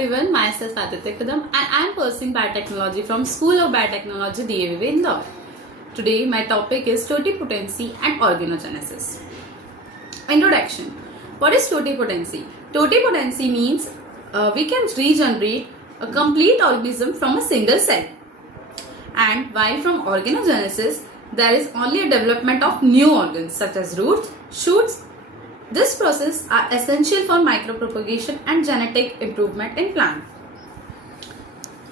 everyone, myself Aditya Kadam and I am pursuing biotechnology from School of Biotechnology DAVV Indore. Today my topic is totipotency and organogenesis. Introduction. What is totipotency? Totipotency means we can regenerate a complete organism from a single cell. And while from organogenesis there is only a development of new organs such as roots, shoots. This process are essential for micropropagation and genetic improvement in plant.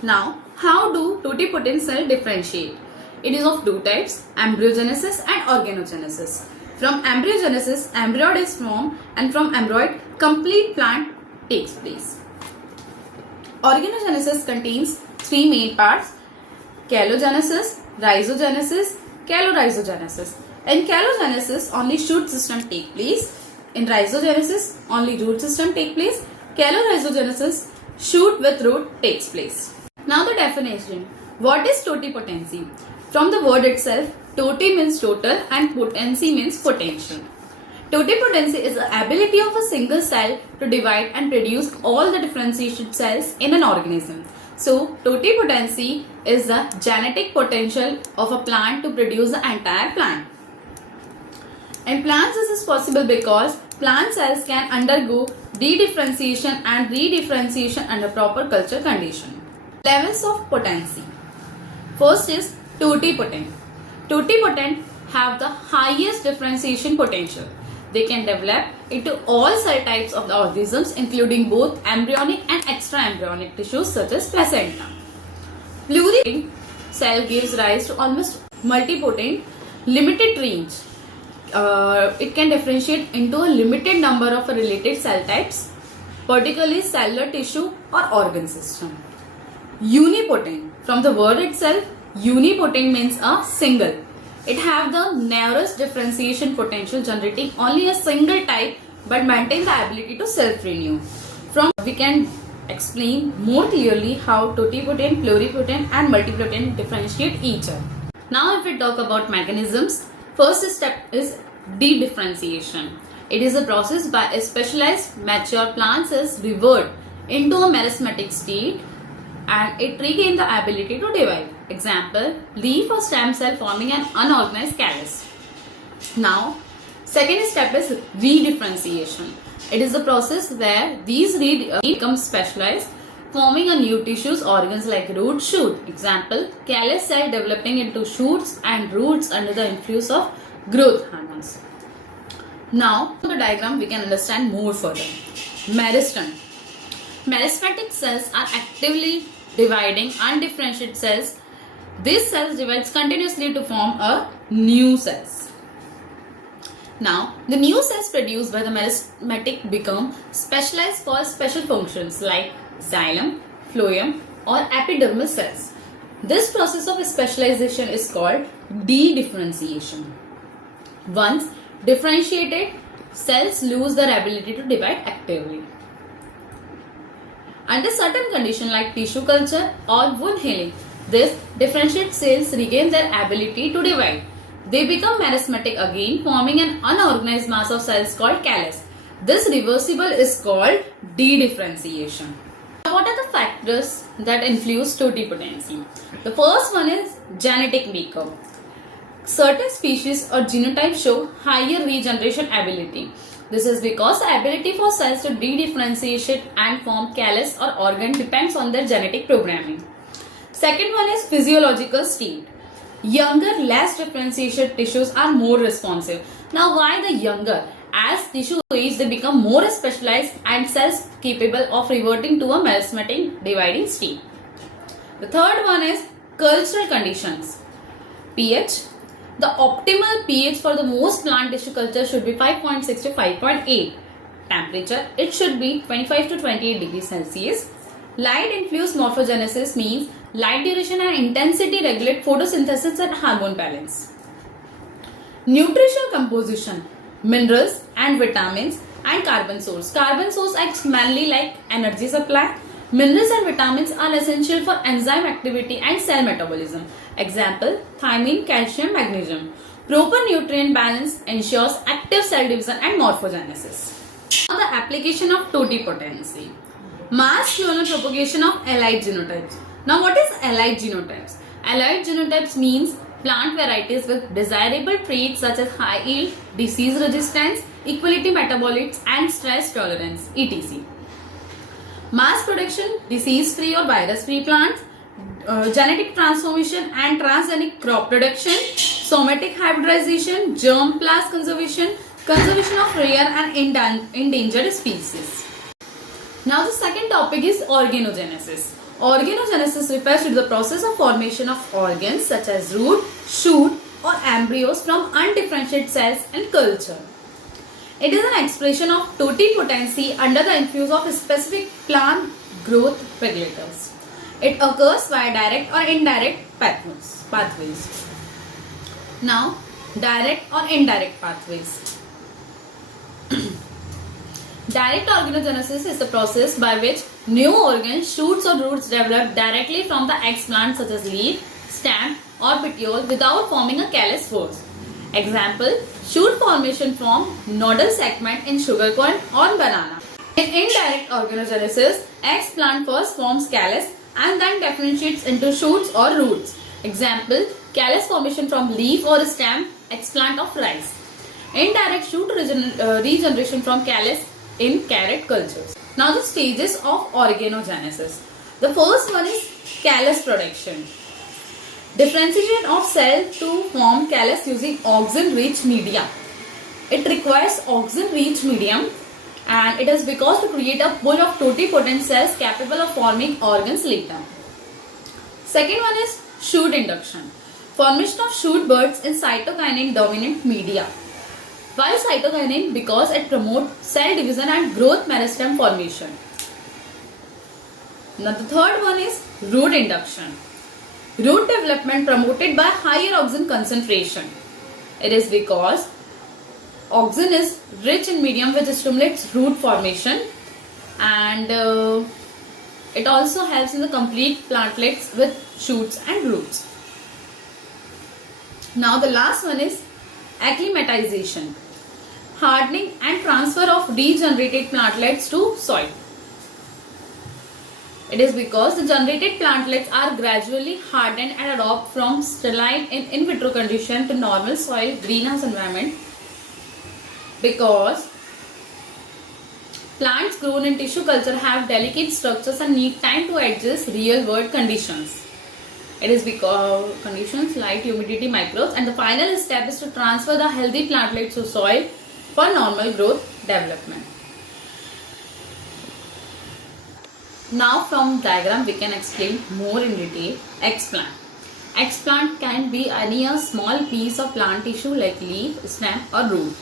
Now, how do totipotent cell differentiate? It is of two types, embryogenesis and organogenesis. From embryogenesis, embryo is formed and from embryo, complete plant takes place. Organogenesis contains three main parts, calogenesis, rhizogenesis, calorhizogenesis. In calogenesis, only shoot system take place. In rhizogenesis, only root system take place. Calorhizogenesis, shoot with root takes place. Now the definition. What is totipotency? From the word itself, toti means total and potency means potential. Totipotency is the ability of a single cell to divide and produce all the differentiated cells in an organism. So, totipotency is the genetic potential of a plant to produce the entire plant. In plants, this is possible because plant cells can undergo dedifferentiation and redifferentiation under proper culture condition. Levels of potency. First is totipotent. Totipotent have the highest differentiation potential. They can develop into all cell types of the organisms including both embryonic and extra-embryonic tissues such as placenta. Pluripotent cell gives rise to almost multipotent limited range. It can differentiate into a limited number of related cell types, particularly cellular tissue or organ system. Unipotent. From the word itself, unipotent means a single. It have the narrowest differentiation potential, generating only a single type but maintain the ability to self-renew. From we can explain more clearly how totipotent, pluripotent and multipotent differentiate each other. Now if we talk about mechanisms, first step is dedifferentiation. It is a process by a specialized mature plants is reversed into a meristematic state and it regains the ability to divide. Example, leaf or stem cell forming an unorganized callus. Now, second step is redifferentiation. It is a process where these become specialized, forming a new tissues, organs like root, shoot. Example, callus cell developing into shoots and roots under the influence of growth hormones. Now, from the diagram we can understand more further. Meristem. Meristematic cells are actively dividing undifferentiated cells. These cells divides continuously to form a new cells. Now, the new cells produced by the meristematic become specialized for special functions like xylem, phloem or epidermal cells. This process of specialization is called dedifferentiation. Once differentiated, cells lose their ability to divide actively. Under certain conditions like tissue culture or wound healing, these differentiated cells regain their ability to divide. They become meristematic again, forming an unorganized mass of cells called callus. This reversible is called dedifferentiation. What are the factors that influence totipotency? The first one is genetic makeup. Certain species or genotypes show higher regeneration ability. This is because the ability for cells to dedifferentiate and form callus or organ depends on their genetic programming. Second one is physiological state. Younger, less differentiated tissues are more responsive. Now why the younger? As tissue age, they become more specialized and cells capable of reverting to a meristematic dividing state. The third one is cultural conditions. pH. The optimal pH for the most plant tissue culture should be 5.6 to 5.8. Temperature, it should be 25 to 28 degrees Celsius. Light infused morphogenesis means light duration and intensity regulate photosynthesis and hormone balance. Nutritional composition, minerals and vitamins and carbon source. Carbon source acts mainly like energy supply. Minerals and vitamins are essential for enzyme activity and cell metabolism. Example, thiamine, calcium, magnesium. Proper nutrient balance ensures active cell division and morphogenesis. Now the application of totipotency. Mass clonal propagation of allied genotypes. Now what is allied genotypes? Allied genotypes means plant varieties with desirable traits such as high yield, disease resistance, equality metabolites and stress tolerance, etc. Mass production, disease-free or virus-free plants, genetic transformation and transgenic crop production, somatic hybridization, germ plasm conservation, conservation of rare and endangered species. Now the second topic is organogenesis. Organogenesis refers to the process of formation of organs such as root, shoot or embryos from undifferentiated cells and culture. It is an expression of totipotency under the influence of specific plant growth regulators. It occurs via direct or indirect pathways. Now, direct or indirect pathways. Direct organogenesis is the process by which new organs, shoots or roots develop directly from the ex-plant such as leaf, stem or petiole without forming a callus first. Example, shoot formation from nodal segment in sugarcane or banana. In indirect organogenesis, ex-plant first forms callus and then differentiates into shoots or roots. Example, callus formation from leaf or stem, ex-plant of rice. Indirect shoot regeneration from callus in carrot cultures. Now the stages of organogenesis. The first one is callus production. Differentiation of cell to form callus using oxygen-rich medium. It requires oxygen-rich medium and it is because to create a pool of totipotent cells capable of forming organs later. Second one is shoot induction. Formation of shoot buds in cytokinin dominant media. Why cytokinin? Because it promotes cell division and growth meristem formation. Now the third one is root induction. Root development promoted by higher oxygen concentration. It is because oxygen is rich in medium which stimulates root formation and it also helps in the complete plantlets with shoots and roots. Now the last one is acclimatization. Hardening and transfer of regenerated plantlets to soil. It is because the generated plantlets are gradually hardened and adopt from sterile in vitro condition to normal soil greenhouse environment, because plants grown in tissue culture have delicate structures and need time to adjust real world conditions. It is because conditions, light, humidity, microbes, and the final step is to transfer the healthy plantlets to soil for normal growth development. Now from diagram we can explain more in detail. Ex-plant. Ex-plant can be any a small piece of plant tissue like leaf, stem or root.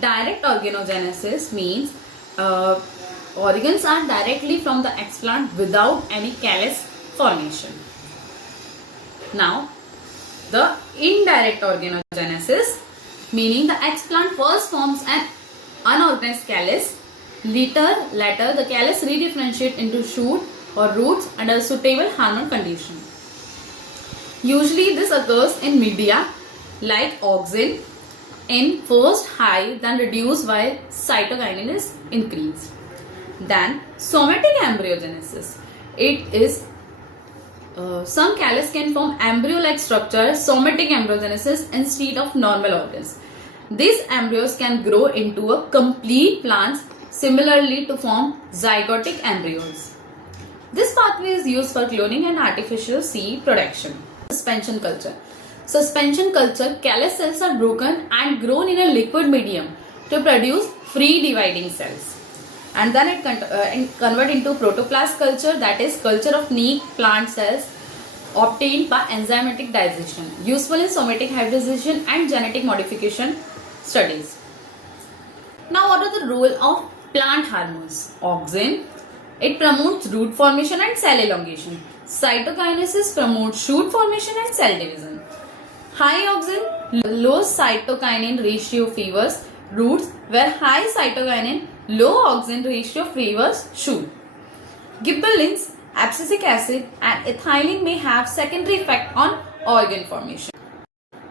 Direct organogenesis means organs are directly from the ex-plant without any callus formation. Now the indirect organogenesis, meaning the ex-plant first forms an unorganized callus. Later the callus redifferentiate into shoot or roots under suitable hormone condition. Usually this occurs in media like oxygen in first high, then reduce while cytokinin is increased. Then somatic embryogenesis. It is some callus can form embryo-like structure, somatic embryogenesis, instead of normal organs. These embryos can grow into a complete plants, similarly to form zygotic embryos. This pathway is used for cloning and artificial seed production. Suspension culture. Suspension culture, callus cells are broken and grown in a liquid medium to produce free dividing cells. And then it convert into protoplast culture, that is culture of neat plant cells obtained by enzymatic digestion, useful in somatic hybridization and genetic modification studies. Now what are the role of plant hormones? Auxin, it promotes root formation and cell elongation. Cytokinesis promotes shoot formation and cell division. High auxin, low cytokinin ratio favors roots, where high cytokinin, low auxin ratio favors shoot. Gibberellins, abscisic acid and ethylene may have secondary effect on organ formation.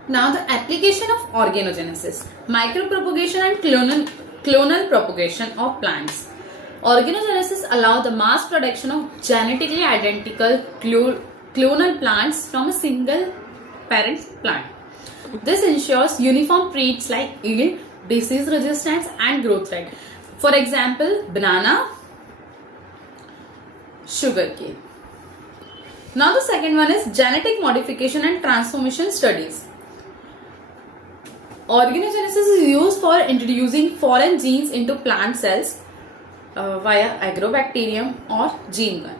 Now the application of organogenesis, micropropagation and clonal propagation of plants. Organogenesis allows the mass production of genetically identical clonal plants from a single parent plant. This ensures uniform traits like yield, disease resistance, and growth rate. For example, banana, sugarcane. Now the second one is genetic modification and transformation studies. Organogenesis is used for introducing foreign genes into plant cells via agrobacterium or gene gun.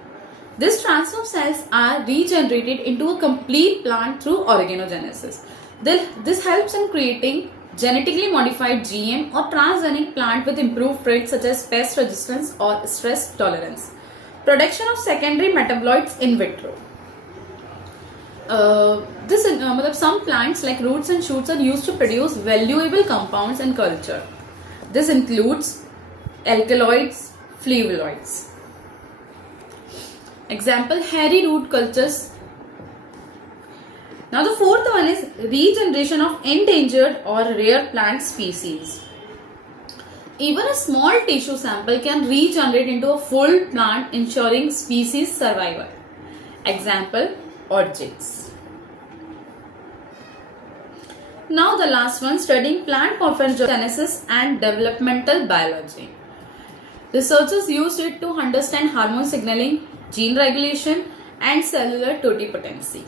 These transformed cells are regenerated into a complete plant through organogenesis. This helps in creating genetically modified GM or transgenic plant with improved traits such as pest resistance or stress tolerance. Production of secondary metabolites in vitro. Some plants like roots and shoots are used to produce valuable compounds in culture. This includes alkaloids, flavonoids. Example, hairy root cultures. Now the fourth one is regeneration of endangered or rare plant species. Even a small tissue sample can regenerate into a full plant, ensuring species survival. Example, orchids. Now the last one, studying plant morphogenesis and developmental biology. Researchers used it to understand hormone signaling, gene regulation, and cellular totipotency.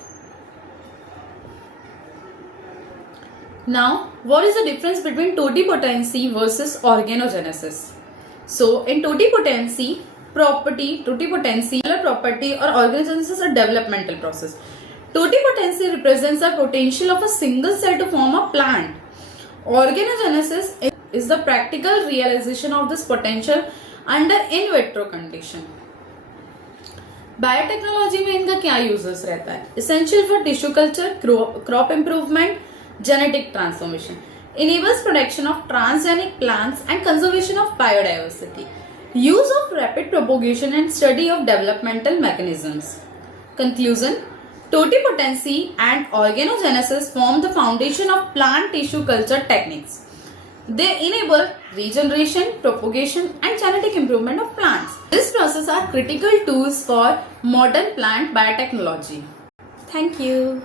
Now, what is the difference between totipotency versus organogenesis? So, in totipotency property or organogenesis is a developmental process. Totipotency represents the potential of a single cell to form a plant. Organogenesis is the practical realization of this potential under in vitro condition. Biotechnology में इनका क्या uses रहता है? Essential for tissue culture, crop improvement, genetic transformation. Enables production of transgenic plants and conservation of biodiversity. Use of rapid propagation and study of developmental mechanisms. Conclusion: totipotency and organogenesis form the foundation of plant tissue culture techniques. They enable regeneration, propagation, and genetic improvement of plants. This process are critical tools for modern plant biotechnology. Thank you.